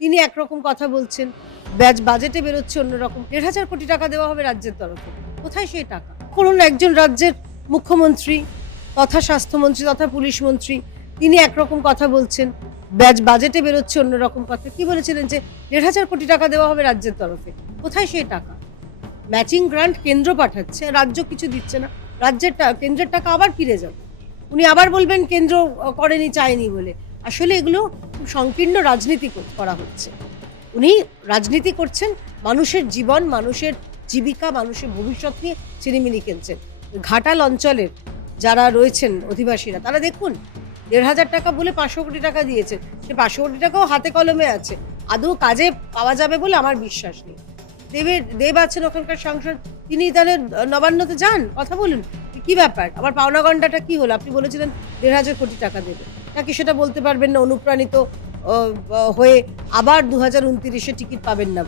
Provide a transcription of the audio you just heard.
তিনি একরকম কথা বলছেন, বাজেটে বেরোচ্ছে অন্যরকম। ১,৫০০ কোটি টাকা দেওয়া হবে রাজ্যের তরফে। কোথায় সেই টাকা? করুন একজন রাজ্যের মুখ্যমন্ত্রী তথা স্বাস্থ্যমন্ত্রী তথা পুলিশ মন্ত্রী, তিনি একরকম কথা বলছেন, বাজেটে বেরোচ্ছে অন্যরকম কথা। কি বলেছিলেন যে ১,৫০০ কোটি টাকা দেওয়া হবে রাজ্যের তরফে। কোথায় সেই টাকা? ম্যাচিং গ্রান্ট কেন্দ্র পাঠাচ্ছে, রাজ্য কিছু দিচ্ছে না। কেন্দ্রের টাকা আবার ফিরে যাবে। উনি আবার বলবেন কেন্দ্র করেনি, চায়নি বলে। আসলে এগুলো খুব সংকীর্ণ রাজনীতি করা হচ্ছে। উনি রাজনীতি করছেন, মানুষের জীবন, মানুষের জীবিকা, মানুষের ভবিষ্যৎ নিয়ে ছিনিমিনি খেলছেন। ঘাটাল অঞ্চলের যারা রয়েছেন অধিবাসীরা, তারা দেখুন ১,৫০০ টাকা বলে ৫০০ কোটি টাকা দিয়েছেন। সে ৫০০ কোটি টাকাও হাতে কলমে আছে। আদৌ কাজে পাওয়া যাবে বলে আমার বিশ্বাস নেই। দেব আছেন ওখানকার সাংসদ, তিনি তাহলে নবান্নতে যান, কথা বলুন। কি ব্যাপার? আমার পাওনা গন্ডাটা কি হলো? আপনি বলেছিলেন ১,৫০০ কোটি টাকা দেবেন। নাকি সেটা বলতে পারবেন না, অনুপ্রাণিত হয়ে আবার ২০২৯ এ টিকিট পাবেন না?